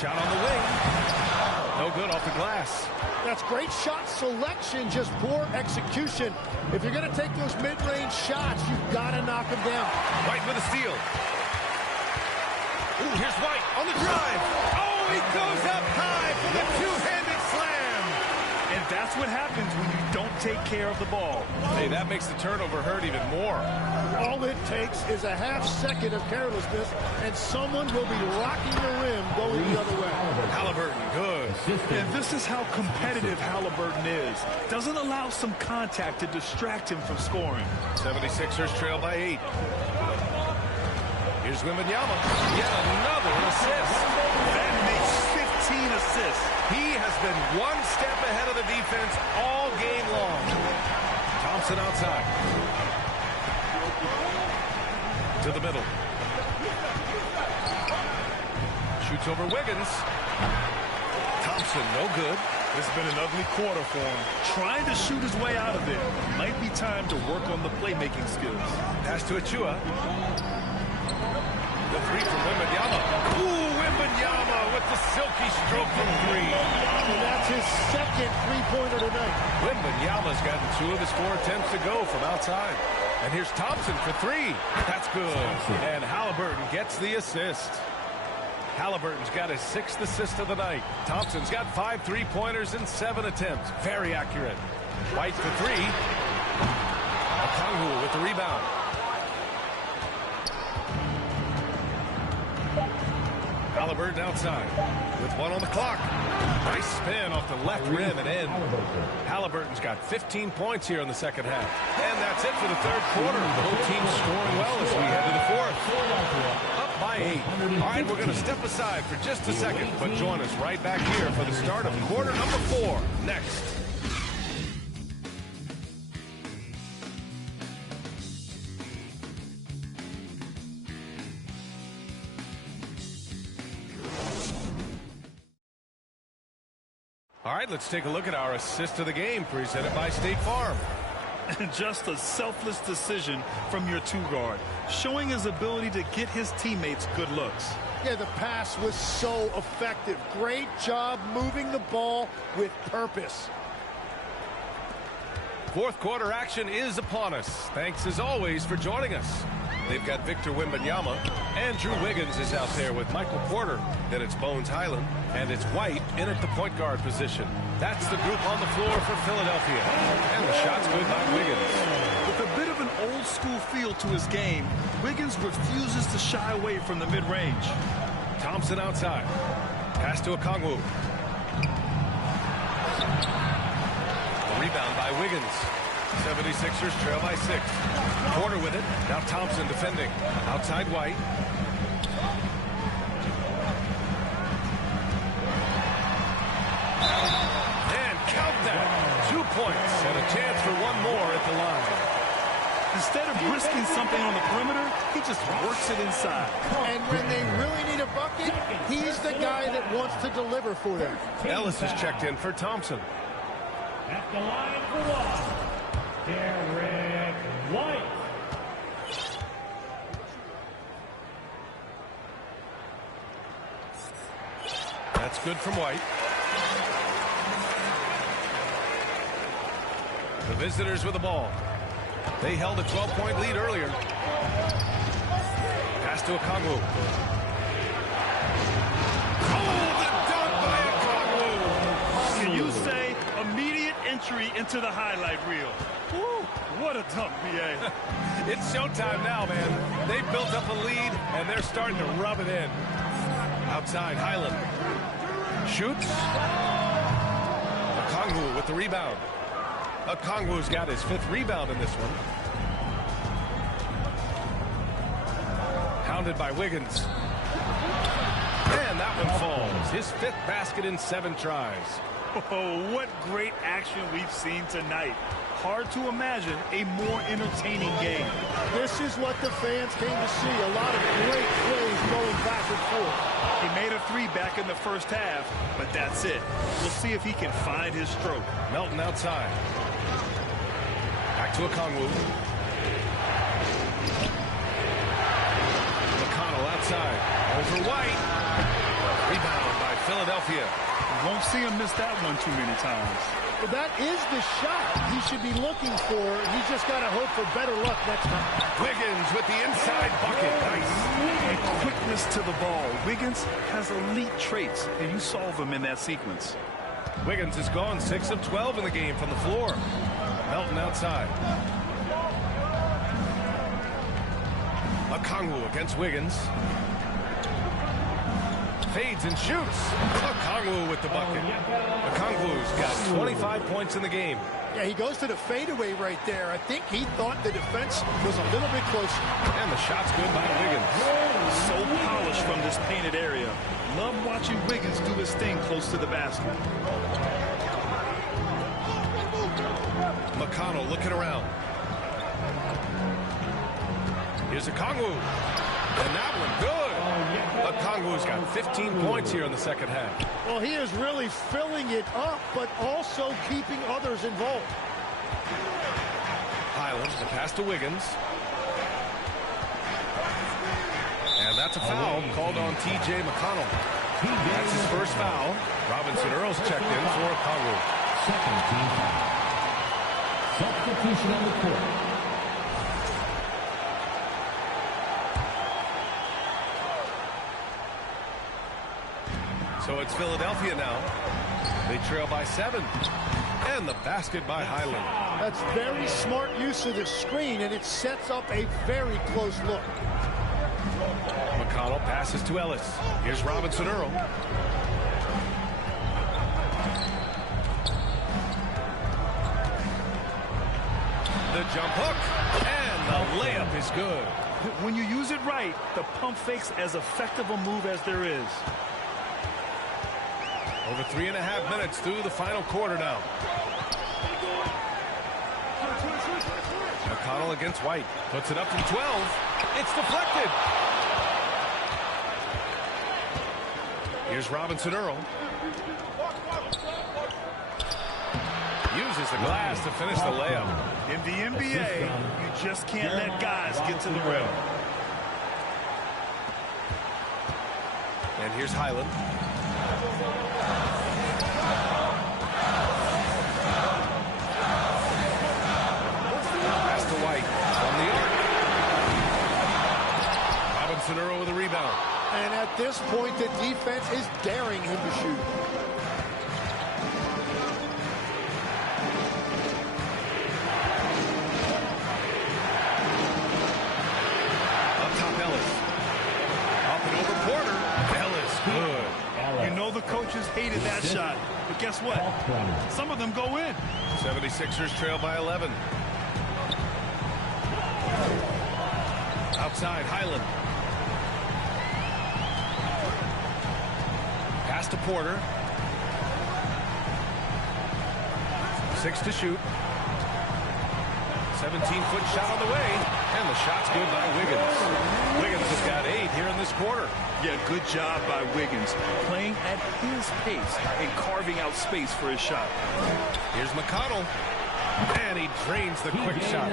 Shot on the wing. No good off the glass. That's great shot selection, just poor execution. If you're going to take those mid-range shots, you've got to knock them down. White with a steal. Ooh, here's White on the drive. Oh, he goes up high for the two-handed slam. And that's what happens when you don't take care of the ball. Hey, that makes the turnover hurt even more. All it takes is a half second of carelessness, and someone will be rocking the rim going the other way. Halliburton, good. And this is how competitive Halliburton is. Doesn't allow some contact to distract him from scoring. 76ers trail by 8. Here's Wembanyama. Yet another assist. That makes 15 assists. He has been one step ahead of the defense all game long. Thompson outside. To the middle. Shoots over Wiggins. Thompson, no good. It's been an ugly quarter for him. Trying to shoot his way out of it. Might be time to work on the playmaking skills. Pass to Achua. The 3 from Wembanyama. Ooh, Wembanyama with the silky stroke from 3. And that's his second three-pointer tonight. Wembanyama's gotten 2 of his 4 attempts to go from outside. And here's Thompson for 3. That's good. And Halliburton gets the assist. Halliburton's got his 6th assist of the night. Thompson's got 5 3-pointers in 7 attempts. Very accurate. White for 3. Kongwu with the rebound. Halliburton outside with 1 on the clock. Nice spin off the left rim and in. Halliburton's got 15 points here in the second half. And that's it for the third quarter. Both teams scoring well as we head to the fourth. Up by 8. All right, we're going to step aside for just a second, but join us right back here for the start of quarter number 4 next. All right, let's take a look at our assist of the game presented by State Farm. Just a selfless decision from your 2-guard, showing his ability to get his teammates good looks. Yeah, the pass was so effective. Great job moving the ball with purpose. Fourth quarter action is upon us. Thanks as always for joining us. They've got Victor Wembanyama. Andrew Wiggins is out there with Michael Porter. Then it's Bones Highland. And it's White in at the point guard position. That's the group on the floor for Philadelphia. And the shot's good by Wiggins. With a bit of an old school feel to his game, Wiggins refuses to shy away from the mid-range. Thompson outside. Pass to Okongwu. The rebound by Wiggins. 76ers trail by 6. Porter with it. Now Thompson defending. Outside White. And count that. 2 points and a chance for one more at the line. Instead of risking something on the perimeter, he just works it inside. And when they really need a bucket, he's the guy that wants to deliver for them. Ellis is checked in for Thompson. At the line for one, Derek White. That's good from White. The visitors with the ball. They held a 12-point lead earlier. Pass to Okongwu. Oh, the dunk by Okongwu! Can you say immediate entry into the highlight reel? Woo, what a dunk, B.A. It's showtime now, man. They built up a lead, and they're starting to rub it in. Outside, Highland. Shoots. Okongwu with the rebound. Okongwu's got his 5th rebound in this one. Hounded by Wiggins. And that one falls. His 5th basket in 7 tries. Oh, what great action we've seen tonight. Hard to imagine a more entertaining game. This is what the fans came to see. A lot of great plays going back and forth. He made a 3 back in the first half, but that's it. We'll see if he can find his stroke. Melton outside. Back to Okongwu. McConnell outside. Over White. Rebound by Philadelphia. Won't see him miss that one too many times. But that is the shot he should be looking for. He's just got to hope for better luck next time. Wiggins with the inside bucket. Nice. And quickness to the ball. Wiggins has elite traits, and you solve him in that sequence. Wiggins has gone 6 of 12 in the game from the floor. Melton outside. Okongwu against Wiggins. Fades and shoots. Okongwu with the bucket. Okongwu's got 25 points in the game. Yeah, he goes to the fadeaway right there. I think he thought the defense was a little bit closer. And the shot's good by Wiggins. So polished from this painted area. Love watching Wiggins do his thing close to the basket. McConnell looking around. Here's Okongwu. And that one good. Okongwu's got 15 points here in the second half. Well, he is really filling it up, but also keeping others involved. Highland, the pass to Wiggins. And that's a foul called on T.J. McConnell. That's his first foul. Robinson Earls checked in for Okongwu. Second team foul. Substitution on the court. So it's Philadelphia now. They trail by 7. And the basket by Highland. That's very smart use of the screen, and it sets up a very close look. McConnell passes to Ellis. Here's Robinson Earl. The jump hook, and the layup is good. When you use it right, the pump fake's as effective a move as there is. Over 3.5 minutes through the final quarter now. McConnell against White. Puts it up from 12. It's deflected. Here's Robinson Earl. Uses the glass to finish the layup. In the NBA, you just can't let guys get to the rim. And here's Highland. Pass to White from the arc. Robinson Earl with a rebound. And at this point, the defense is daring him to shoot. You know the coaches hated that shot, but guess what? Some of them go in. 76ers trail by 11. Outside, Highland. Pass to Porter. 6 to shoot. 17-foot shot on the way, and the shot's good by Wiggins. Wiggins has got 8 here in this quarter. Yeah, good job by Wiggins, playing at his pace and carving out space for his shot. Here's McConnell, and he drains the quick shot.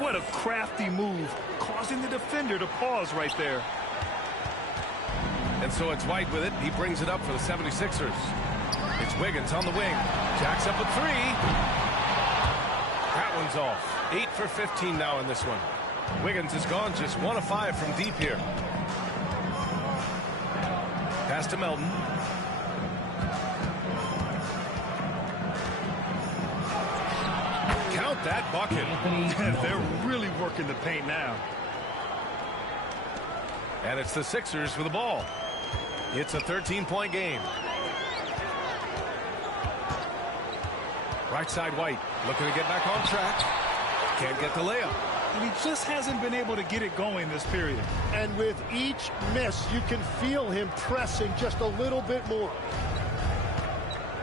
What a crafty move, causing the defender to pause right there. And so it's White with it. He brings it up for the 76ers. It's Wiggins on the wing. Jacks up a 3. That one's off. 8 for 15 now in this one. Wiggins has gone just 1 of 5 from deep here. Pass to Melton. Count that bucket. They're really working the paint now. And it's the Sixers with the ball. It's a 13-point game. Right side White looking to get back on track. Can't get the layup. And he just hasn't been able to get it going this period. And with each miss, you can feel him pressing just a little bit more.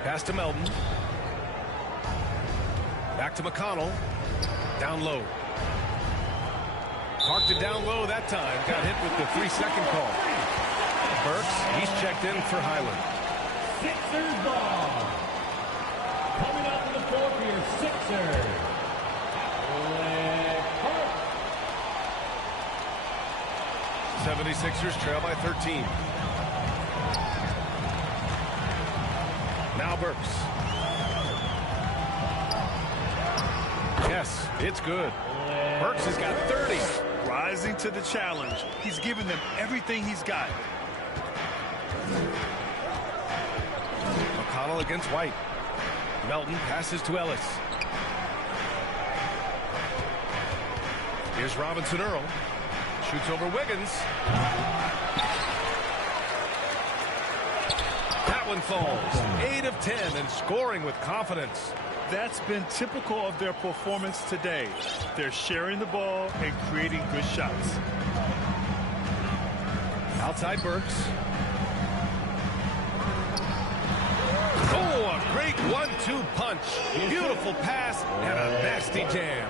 Pass to Melton. Back to McConnell. Down low. Parked it down low that time. Got hit with the 3-second call. Burks, he's checked in for Highland. Sixers ball. Coming up to the floor for your Sixers. 76ers trail by 13. Now Burks. Yes, it's good. Burks has got 30. Rising to the challenge. He's given them everything he's got. McConnell against White. Melton passes to Ellis. Here's Robinson Earl. Shoots over Wiggins. That one falls. 8 of 10 and scoring with confidence. That's been typical of their performance today. They're sharing the ball and creating good shots. Outside Burks. Oh, a great 1-2 punch. Beautiful pass and a nasty jam.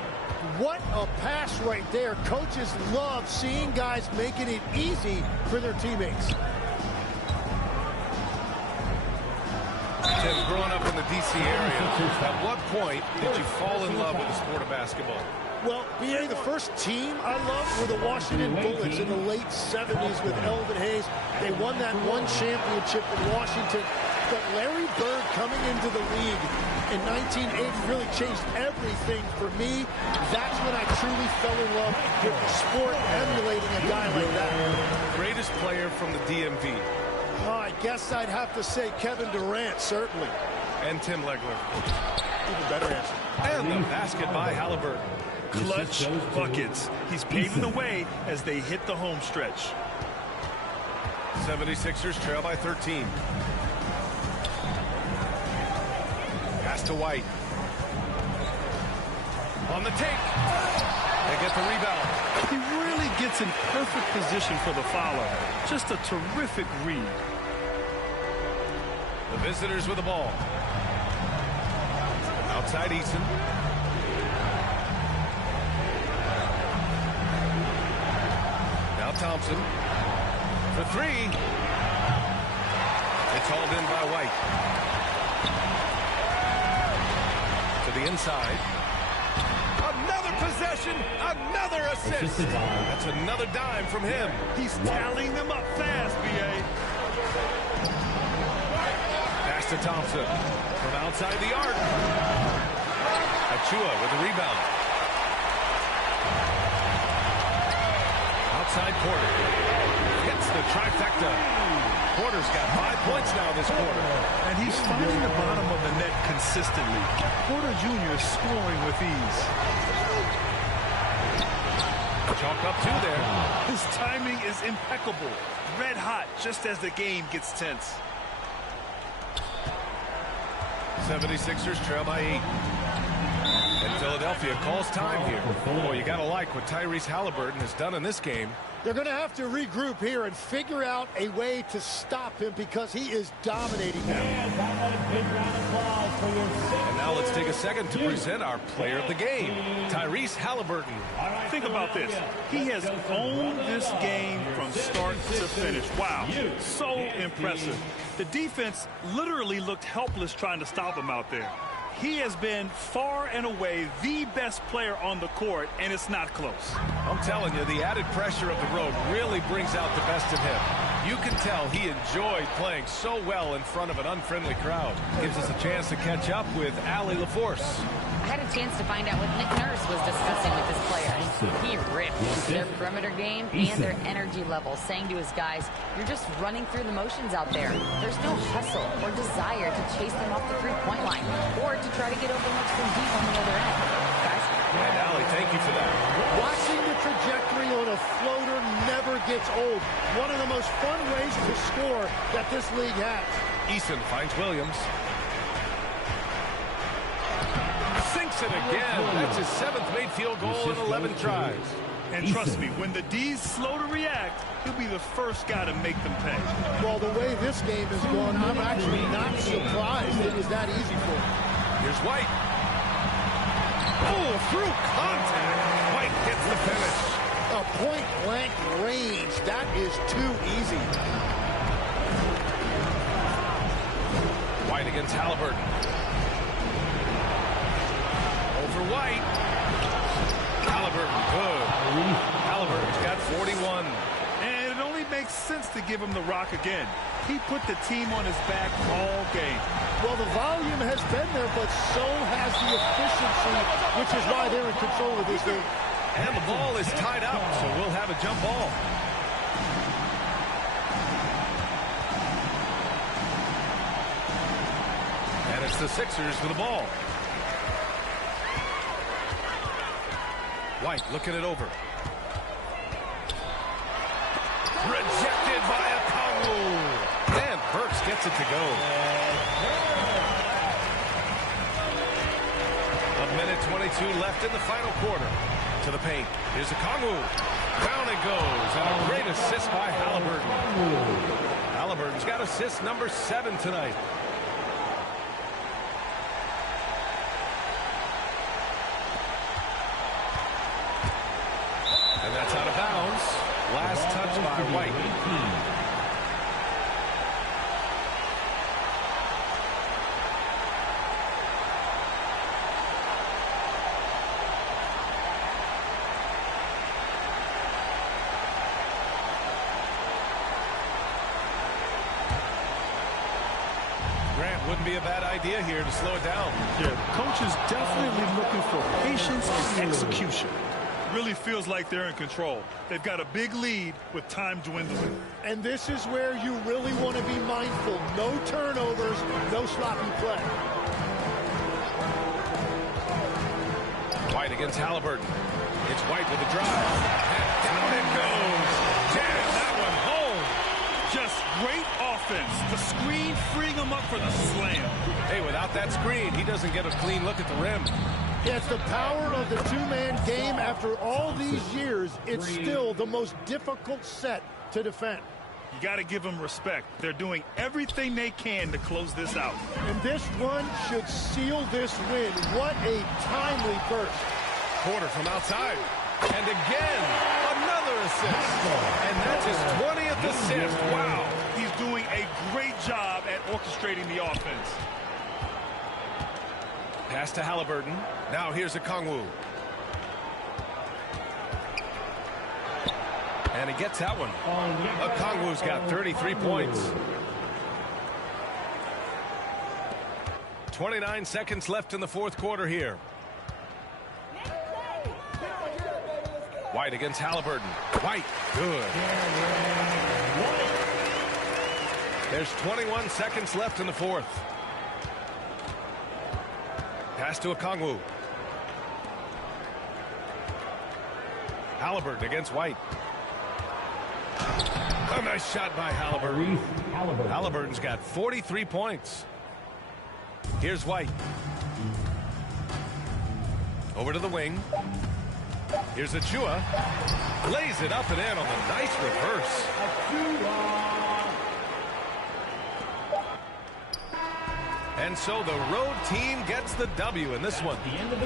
What a pass right there. Coaches love seeing guys making it easy for their teammates. Tim, growing up in the D.C. area, at what point did you fall in love with the sport of basketball? Well, BA, the first team I loved were the Washington Bullets in the late 70s with Elvin Hayes. They won that one championship in Washington. but Larry Bird coming into the league in 1980 really changed everything for me. That's when I truly fell in love with the sport, emulating a guy like that. Greatest player from the DMV. Oh, I guess I'd have to say Kevin Durant, certainly. And Tim Legler. Even better answer. And the basket by Halliburton. Clutch buckets. He's paving the way as they hit the home stretch. 76ers trail by 13. Pass to White. On the take. They get the rebound. He really gets in perfect position for the follow. Just a terrific read. The visitors with the ball. Outside Eason. Now Thompson. For three. It's hauled in by White. To the inside. Another possession. Another assist. That's another dime from him. He's tallying them up fast, B.A. Pass to Thompson. From outside the arc. Achua with the rebound. Outside Porter. Hits the trifecta. Porter's got 5 points now this quarter. And he's finding the bottom of the net consistently. Porter Jr. scoring with ease. Chalk up two there. His timing is impeccable. Red hot just as the game gets tense. 76ers trail by 8. And Philadelphia calls time here. Boy, you got to like what Tyrese Halliburton has done in this game. They're going to have to regroup here and figure out a way to stop him because he is dominating now. And now let's take a second to present our player of the game, Tyrese Halliburton. Think about this. He has owned this game from start to finish. Wow, so impressive. The defense literally looked helpless trying to stop him out there. He has been far and away the best player on the court, and it's not close. I'm telling you, the added pressure of the road really brings out the best of him. You can tell he enjoyed playing so well in front of an unfriendly crowd. Gives us a chance to catch up with Allie LaForce. I had a chance to find out what Nick Nurse was discussing with his players. He ripped their perimeter game and their energy level, saying to his guys, you're just running through the motions out there. There's no hustle or desire to chase them off the three-point line or to try to get open looks from deep on the other end. Guys? And Allie, thank you for that. Watching the trajectory on a floater never gets old. One of the most fun ways to score that this league has. Eason finds Williams. Sinks it again. That's his 7th made field goal in 11 tries. And trust me, when the D's slow to react, he'll be the first guy to make them pay. Well, the way this game has gone, I'm actually not surprised it was that easy for him. Here's White. Oh, through contact. White gets the finish. A point-blank range. That is too easy. White against Halliburton. Over White. Halliburton, good. Halliburton's got 41. And it only makes sense to give him the rock again. He put the team on his back all game. Well, the volume has been there, but so has the efficiency, which is why they're in control of this game. And the ball is tied up, so we'll have a jump ball. And it's the Sixers with the ball. White looking it over. Rejected by Okongwu. And Burks gets it to go. A minute 22 left in the final quarter. To the paint. Here's Okongwu. Down it goes. And a great assist by Halliburton. Halliburton's got assist number 7 tonight. And that's out of bounds. Last touch by White. Grant, wouldn't be a bad idea here to slow it down. Yeah, coach is definitely looking for patience and execution. Really feels like they're in control. They've got a big lead with time dwindling. And this is where you really want to be mindful. No turnovers, no sloppy play. White against Halliburton. It's White with the drive. And down it goes. Jam that one home. Just great offense. The screen freeing him up for the slam. Hey, without that screen, he doesn't get a clean look at the rim. Yeah, it's the power of the two-man game. After all these years, it's still the most difficult set to defend. You got to give them respect. They're doing everything they can to close this out. And this run should seal this win. What a timely burst. Porter from outside. And again, another assist. And that's his 20th assist. Wow. He's doing a great job at orchestrating the offense. Pass to Halliburton. Now here's Okongwu. And he gets that one. Okongwu's got 33 points. 29 seconds left in the fourth quarter here. White against Halliburton. White, good. There's 21 seconds left in the fourth. Pass to Okongwu. Halliburton against White. A nice shot by Halliburton. Halliburton's got 43 points. Here's White. Over to the wing. Here's Achua. Lays it up and in on the nice reverse. And so the road team gets the W in this one.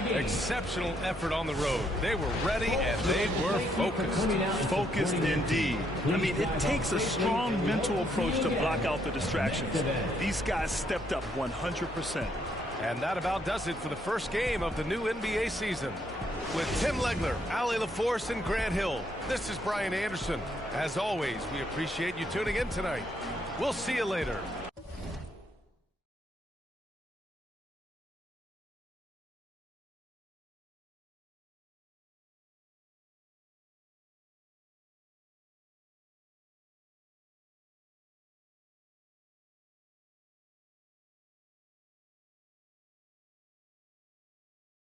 Exceptional effort on the road. They were ready and they were focused. Focused indeed. I mean, it takes a strong mental approach to block out the distractions. These guys stepped up 100%. And that about does it for the first game of the new NBA season. With Tim Legler, Ali LaForce, and Grant Hill, this is Brian Anderson. As always, we appreciate you tuning in tonight. We'll see you later.